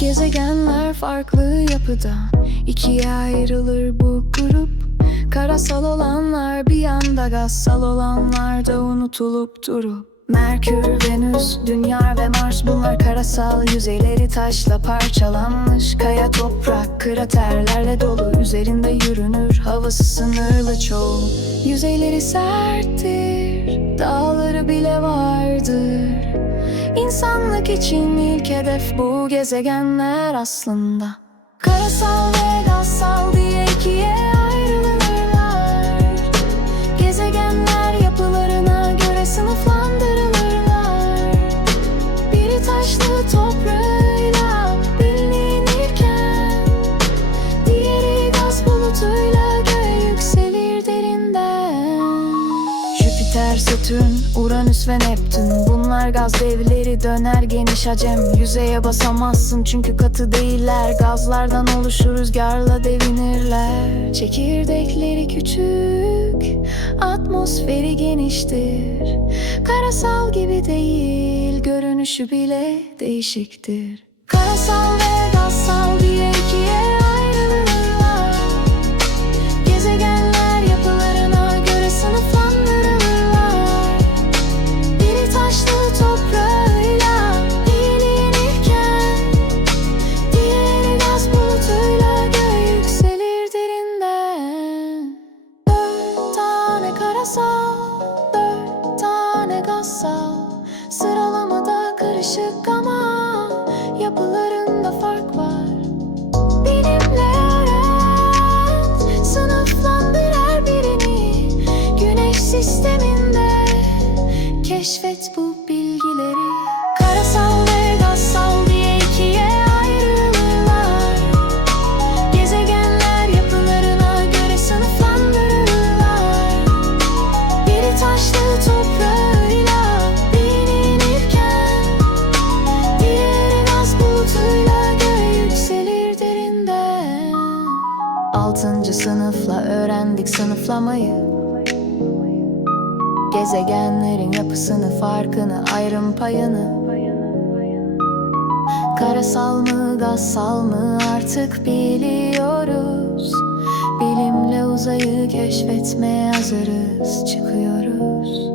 Gezegenler farklı yapıda. İkiye ayrılır bu grup. Karasal olanlar bir yanda gazsal olanlar da unutulup durup. Merkür, Venüs, Dünya ve Mars bunlar karasal yüzeyleri taşla parçalanmış. Kaya toprak kraterlerle dolu. Üzerinde yürünür havası sınırlı çoğu. Yüzeyleri serttir dağları bile vardır İnsanlık için ilk hedef bu gezegenler aslında. Karasal ve gazsal Uranüs ve Neptün Bunlar gaz devleri döner geniş hacem Yüzeye basamazsın çünkü katı değiller. Gazlardan oluşur rüzgarla devinirler. Çekirdekleri küçük Atmosferi geniştir. Karasal gibi değil Görünüşü bile değişiktir. Karasal ve gazsal diye ikiye öğren, sınıflandır her Güneş sisteminde keşfet bu bilgileri. Karasal Altıncı sınıfla öğrendik sınıflamayı. Gezegenlerin yapısını, farkını, ayrım payını. Karasal mı, gazsal mı artık biliyoruz. Bilimle uzayı keşfetmeye hazırız, çıkıyoruz